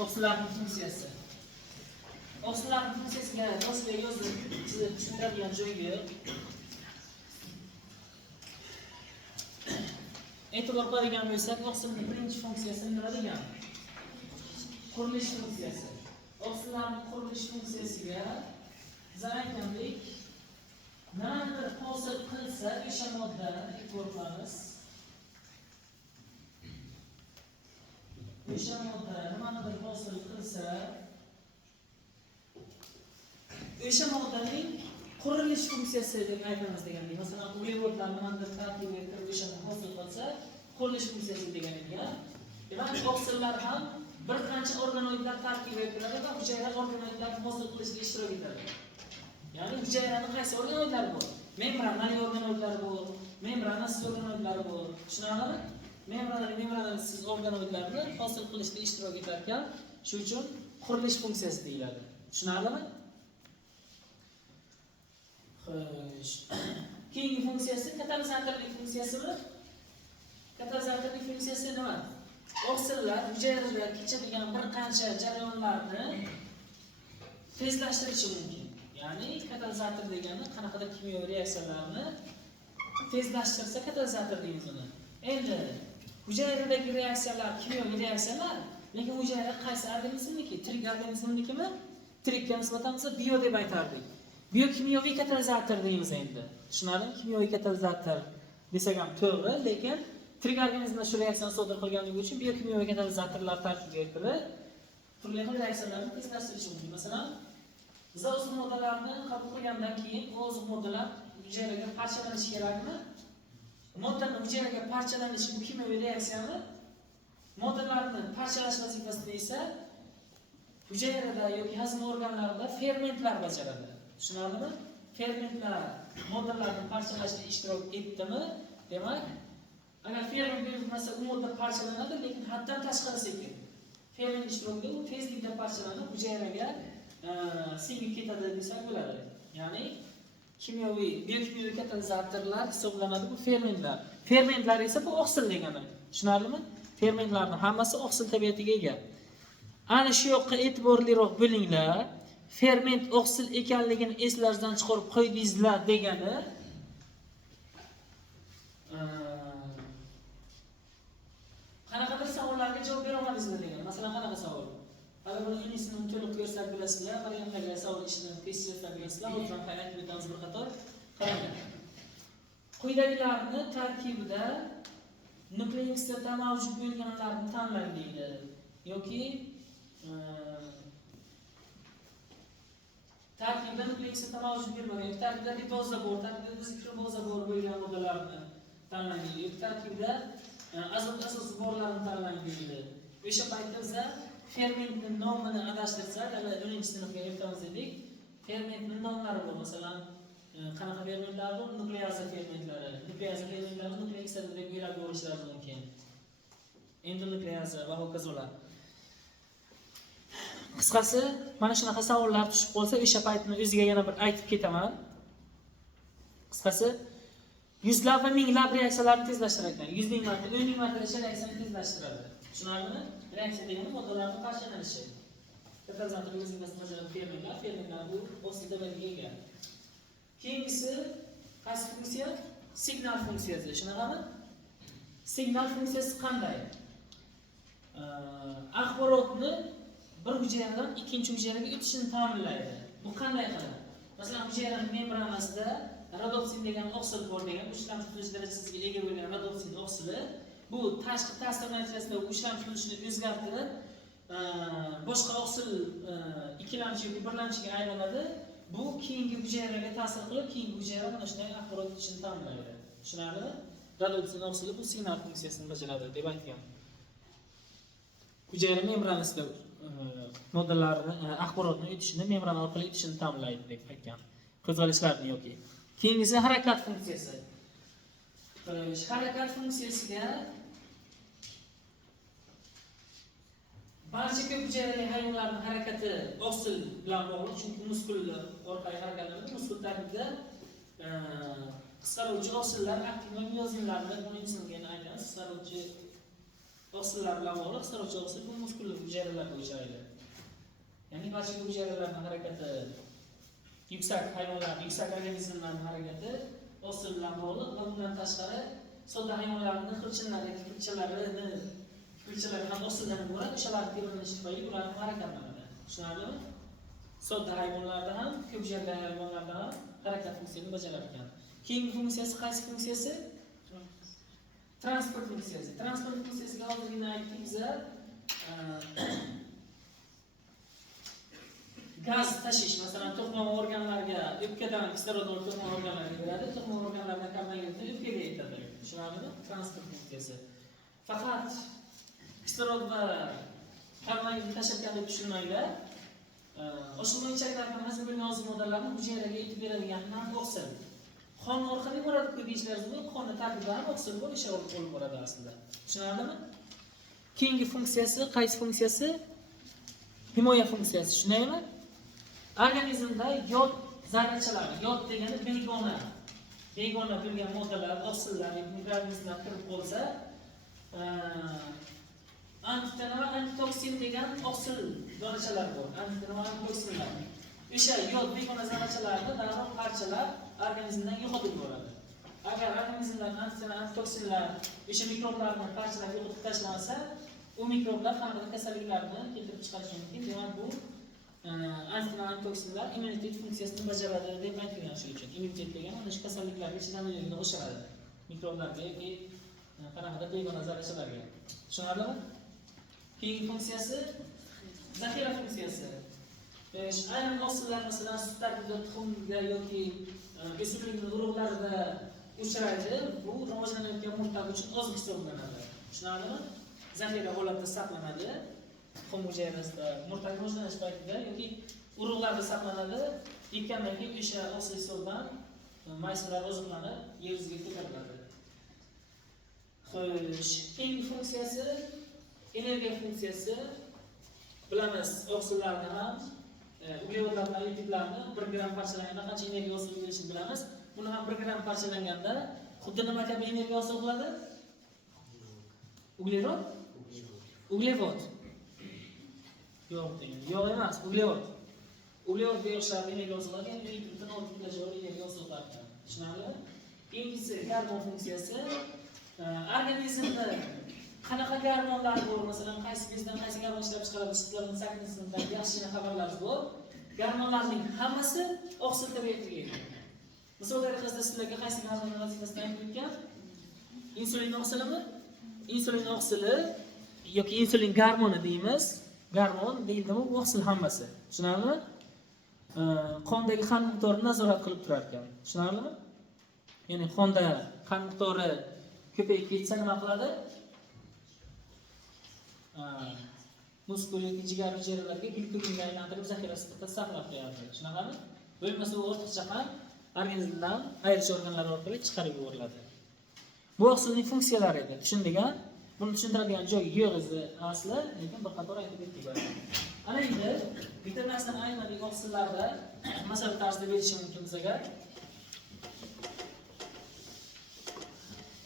Oqsillarning funksiyasi. Oqsillarning funksiyasiga doskaga yozib, tushuntiradigan joyga e'tibor beradigan bo'lsak, oqsilning birinchi funksiyasi nima degan? Qurilish funksiyasi. Oqsillarning qurilish funksiyasiga biz aytgandik, nimadir hosil qilsa, o'sha modda e'tibor qilamiz. O'sha modda nimadir hosil qilsa, o'sha moddaning qurilish funksiyasi deb aytamiz degandik. Masalan, uglevodlar nimadir tarkibga kirib o'shani hosil qilsa, qurilish funksiyasi degan ekan. Demak, oqsillar ham bir qancha organoidlar tarkibga kiradi va hujayra organoidlarni hosil qilishda ishtirok etadi. Ya'ni hujayraning qaysi organoidlari bor? Membranali organoidlari bor, membranasiz organoidlari bor. Tushunarlimi? Membranasiz organoidlarni hosil qilishda ishtirok etar ekan, shuning uchun qurilish funksiyasi deyiladi. Tushunarlimi? Xo'sh. Keyingi funksiyasi katalizatorlik funksiyasimi? Katalizatorlik funksiyasi nima? Oqsillar hujayrada kechadigan bir qancha jarayonlarni tezlashtirishi mumkin. Ya'ni katalizator degani qanaqadir kimyoviy reaksiyalarni tezlashtirsa katalizator deymiz uni. Endi hujayradagi reaksiyalar kimyoviy reaksiyalar, lekin hujayra qaysi organizmniki? Tirik organizmnikimi? Tirikka nisbatan biz bio deb aytardik. Biokimyoviy katalizator deymiz endi. Tushunarlimi? Kimyoviy katalizator desak ham to'g'ri, lekin tirik organizmda shu reaksiyani sodir qilganligi uchun biokimyoviy katalizatorlar tarkibiga kirib, turli xil reaksiyalarni tezlashtirishi mumkin. Masalan, biz oziq moddalarni qabul qilgandan keyin bu oziq moddalar hujayraga parchalanishi kerakmi? Moddaning hujayraga parchalanishi bu kimyoviy reaksiyami? Moddalarni parchalash vazifasini esa hujayrada yoki hazm organlarida fermentlar bajaradi. Tushunarlimi? Fermentlar moddalarni parchalashda ishtirok etdimi? Demak, agar ferment bo'lmasa, u modda parchalanadi, lekin haddan tashqari sekin. Ferment ishtirokida u tezlikda parchalanib hujayraga singib ketadi desak bo'ladi. Ya'ni biokimyoviy katalizatorlar hisoblanadi bu fermentlar. Fermentlar esa bu oqsil degani. Tushunarlimi? Fermentlarning hammasi oqsil tabiatiga ega. Ana shu yoqqa e'tiborliroq bo'linglar. Ferment oqsil ekanligini eslaringizdan chiqarib qo'ydingizlar degani qanaqadir savollarga javob bera olmadingizlar degani. Masalan, qanaqa savol? Hali buni unisini to'liq ko'rsatib bilasizlar, variantlarga savol ishini tezlashtirib bilasizlar. O'zim ham aytib o'tamiz bir qator. Qarang. Quyidagilarni tarkibida nukleoksidda mavjud bo'lganlarni tanlang deydi. Yoki tarkibda nukleoksidda mavjud bo'lmagan, tarkibda lipoza bor, tarkibda dezokriboza bor bo'lgan moddalarni tanlang deydi. Tarkibda azot asosi borlarni tanlang deydi. O'sha paytda biz fermentning nomini adashtirsak, hali 1-sinfga o'tamiz dedik. Fermentning nomlari bor. Masalan, qanaqa fermentlar bor? Nukleaza fermentlari. Nukleaza fermentlari nukleoksid deb o'ylab ko'rishingiz mumkin. Endonukleaza va hokazolar. Qisqasi, mana shunaqa savollar tushib qolsa, o'sha paytni o'ziga yana bir aytib ketaman. Qisqasi, yuzlab va minglab reaksiyalarni tezlashtirar ekan. 100 ming marta, 10 ming martagacha reaksiyani tezlashtiradi. Tushunarlimi? Reaksiya degani moddalarning parchalanishi. Katalizator vazifasini bajaradi fermentlar bu oqsil tabiatiga ega. Keyingisi qaysi funksiya? Signal funksiyasi. Shunaqami? Signal funksiyasi qanday? Axborotni bir hujayradan ikkinchi hujayraga o'tishini ta'minlaydi. Bu qanday qiladi? Masalan, hujayraning membranasida rodopsin degan oqsil bor degan, ushlam tutilish darajasiga ega bo'lgan rodopsin oqsili bu tashqi ta'sir natijasida ushlam tutilishini o'zgartirib, boshqa oqsil ikkilamchi yoki birlamchiga aylanadi. Bu keyingi hujayraga ta'sir qilib, keyingi hujayra mana shunday axborot o'tishini ta'minlaydi. Tushunarlimi? Rodopsin oqsili bu signal funksiyasini bajaradi deb aytgan. Hujayra membranasida moddalarni axborotni o'tishini membrana orqali o'tishini ta'minlaydi deb aytgan. Qo'zg'alishlarni yoki. Keyingisi harakat funksiyasi. Harakat funksiyasiga barcha ko'p hujayrali hayvonlarning harakati oqsil bilan bog'liq, chunki muskullar orqali harakatlanadi. Muskul tarkibida qisqaruvchi oqsillar aktiv miozinlarni, buning ismini aytamiz. Qisqaruvchi oqsillar bilan bog'liq qisqarovchi oqsil bu muskulli hujayralarga o'chiradi. Ya'ni barcha hujayralarning harakati, yuksak hayvonlar, yuksak organizmlarning harakati oqsil bilan bog'liq va bundan tashqari sodda hayvonlarning xilchalari ham oqsildan iborat, o'shalar tebranishi tufayli ularning harakatlanadi. Tushunarlimi? Sodda hayvonlarda ham, ko'p yerli hayvonlarda ham harakat funksiyasini bajarar ekan. Keyingi funksiyasi qaysi funksiyasi? Transport funksiyasi. Transport funksiyasiga hozirgina aytdik biz gaz tashish, masalan, to'qima organlarga o'pkadan kislorod olib to'qima organlarga beradi, to'qima organlardan karbonhidratni o'pkaga yetadi. Tushunarlimi? Transport funksiyasi. Faqat kislorod va karbonhidratni tashlayotgan deb tushunmanglar. Oshqozon ichaklarida hazm bo'lgan oziq moddalarni hujayraga yetib beradigan ham oqsil. Qon orqali boradi ko'pinchalar bu qonni tarkibida ham oqsil bor, isha olib boradi aslida. Tushunarlimi? Keyingi funksiyasi qaysi funksiyasi? Himoya funksiyasi. Tushunaymi? Organizmda yod zarrachalari, yod degani begona bo'lgan moddalar, oqsillar, mikroorganizmlar kirib qolsa, antitana va antitoksin degan oqsil zarrachalar bor. Antitana va antitoksinlar. O'sha yod begona zarrachalarni darhol parchalab organizmdan yo'qotib yuboradi. Agar organizmdan antitana, antitoksinlar, o'sha mikroblarni parchalab yo'qotib tashlansa, u mikroblar qanday kasalliklarni keltirib chiqarishi mumkin. Demak, bu antitana, antitoksinlar immunitet funksiyasini bajaradi deb aytilgan shuning uchun. Immunitet degani mana shu kasalliklarga chidamliligini oshiradi. Mikroblarga yoki qanaqadir begona zarrachalarga. Tushunarlimi? Keyingi funksiyasi zaxira funksiyasi. Aynan oqsillar masalan sut tarkibida tuxumda yoki o'simlikning urug'larida uchraydi. Bu rivojlanayotgan murtaq uchun oziq hisoblanadi. Tushunarlimi? Zaxira holatda saqlanadi. Tuxum hujayrasida murtaq rivojlanish paytida yoki urug'larda saqlanadi. Ekkandan keyin o'sha oqsil hisobidan maysalar oziqlanib yer yuziga ko'tariladi. Xo'sh, keyingi funksiyasi energiya funksiyasi. Bilamiz, oqsillarni ham uglevodlar bilan lipidlarni 1 gram parchalanganda qancha energiya hosil bo'lishini bilamiz. Buni ham 1 gram parchalanganda xuddi nima kabi energiya hosil bo'ladi? Uglevod. Yo'q emas, uglevod. Uglevodga o'xshab energiya hosil qiladi, ya'ni 1.6 kilojoule energiya hosil qiladi. Tushunarlimi? Keyingisi garmon funksiyasi. Organizmda qanaqa garmonlar bor, masalan, qaysi bezdan qaysi garmon ishlab chiqaradi, sutlarning saknisidan yaxshigina xabarlar bor. Garmonlarning hammasi oqsil tabiatiga ega. Misol tariqasida sizlarga qaysi garmonlar vazifasidan aytib o'tgan? Insulin oqsilimi? Insulin oqsili yoki insulin garmoni deymiz. Garmon deyildimi, bu oqsil hammasi. Tushunarlimi? Qondagi qon miqdorini nazorat qilib turar ekan. Tushunarlimi? Ya'ni qonda qon miqdori ko'payib ketsa nima qiladi? Muskul yoki jigar hujayralarga glyukogenga aylantirib zaxira sifatida saqlab qo'yadi. Shunaqami? Bo'lmasa u ortiqcha qon organizmdan ayrish organlari orqali chiqarib yuboriladi. Bu oqsilning funksiyalari edi. Tushundik-a? Buni tushuntiradigan joyi yo'q o'zi asli, lekin bir qator aytib o'tdik. Ana endi bitta narsani aytmadik, oqsillarda masala tarzida berishi mumkin bizga.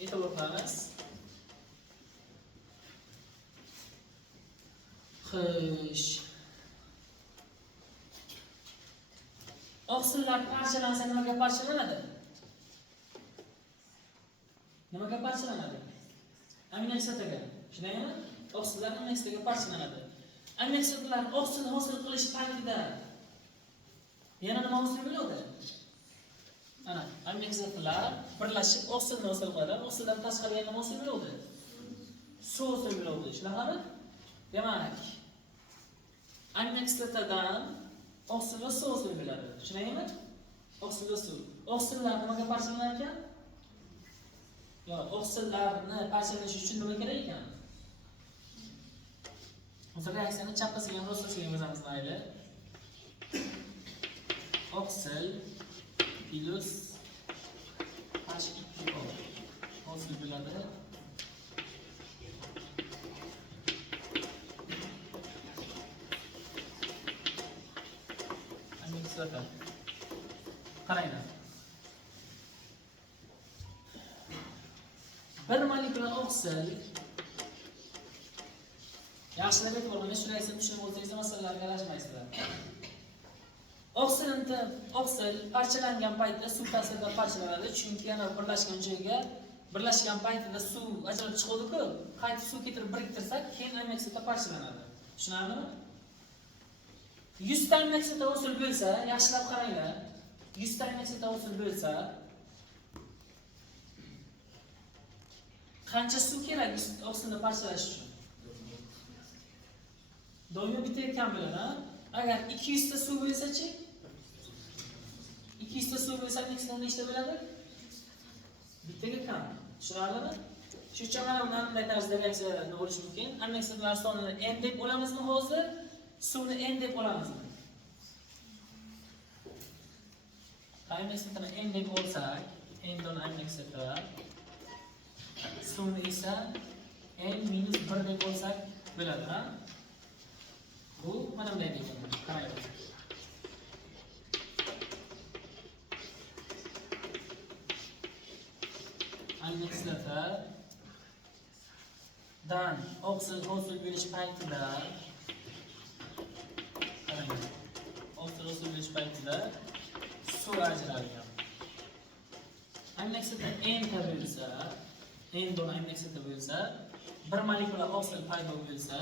E'tibor qilamiz. Xo'sh. Oqsillar parchalansa nimaga parchalanadi? Nimaga parchalanadi? Aminokislotaga. Tushunaymi? Oqsillar aminokislotaga parchalanadi. Aminokislotalar oqsil hosil qilish paytida yana nima hosil bo'ladi? Ana, aminokislotalar birlashib oqsilni hosil qiladi. Oqsildan tashqari yana nima hosil bo'ladi? Suv hosil bo'ladi. Shunaqami? Demak, aminokislotadan oqsil va suv hosil bo'ladi. Tushunaymi? Oqsil va suv. Oqsillar nimaga parchalanar ekan? Yo'q, oqsillarni parchalanish uchun nima kerak ekan? Hozir reaksiyani chappasiga ham rostasiga yozamiz mayli. Oqsil plus H2O hosil bo'ladi. Aminokislotalar. Qaranglar. Bir molekula oqsil Yaxshilab aytib o'rganda shuni aytsam tushunib o'tiringizlar, masalalarga aralashmaysizlar. Oqsil parchalangan paytda suv ta'sirida parchalanadi, chunki yana birlashgan joyga birlashgan paytida suv ajralib chiqadi-ku, qayta suv keltirib biriktirsak, keyin ammeksida parchalanadi. Tushunarlimi? 100 ta ammeksida oqsil bo'lsa, yaxshilab qaranglar. 100 ta ammeksida oqsil bo'lsa, qancha suv kerak oqsilni parchalash uchun? Doimo bitta kam bo'ladi, ha? Agar 200 ta suv bo'lsa-chi? 200 ta suv bo'lsa, ammeksida nechta bo'ladi? Bittaga kam. Tushunarlimi? Shu uchun mana bunday tarzda reaksiyalarni bo'lishi mumkin. Ammeksidalar sonini n deb olamizmi hozir? Suvni n deb olamizmi? Ammeksidalarni n deb olsak, n don ammeksida suvni esa n minus 1 deb olsak bo'ladi, ha? Bu mana bunday deyman. Qaraymiz. Ammeksida dan oqsil hosil bo'lish paytida suv ajralgan. Ammeksida n ta bo'lsa, n don ammeksida bo'lsa, 1 molekula oqsil paydo bo'lsa,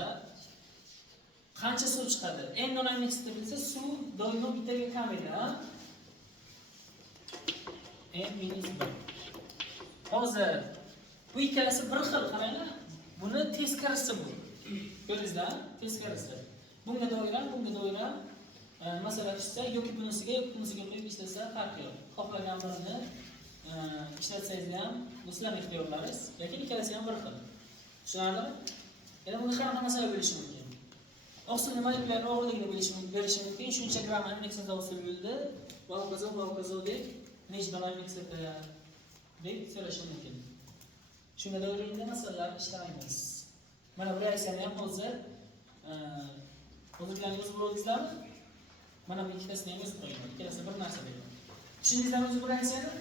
qancha suv chiqadi? N don ammeksida bo'lsa, suv doimo bittaga kam edi, ha? n minus 1. Hozir bu ikkalasi bir xil, qaranglar. Buni teskarisi bu. Ko'rdingizlar? Teskarisi. Bunga doira, masalan, ishsa yoki bunisiga qo'yib ishlasa farqi yo'q. Xohlagan birini ishlatsangiz ham, bu sizlarning ixtiyorlaringiz, lekin ikkalasi ham bir xil. Tushunarlimi? Yana buni qanaqa masala bo'lishi mumkin? Oqsilning molekulyar og'irligini berishi mumkin. Shuncha gramm ammeksida oqsil bo'ldi, va hokazo deb necha don ammeksida deb so'rashi mumkin. Shunga doirada masalalar ishlamaymiz. Mana bu reaksiyani ham hozir o'zingizlarning bo'ldingizlarmi? Mana bu ikkitasini ham o'zib qo'ying. Ikkalasi bir narsa deyman. Tushundingizlarmi bu reaksiyani?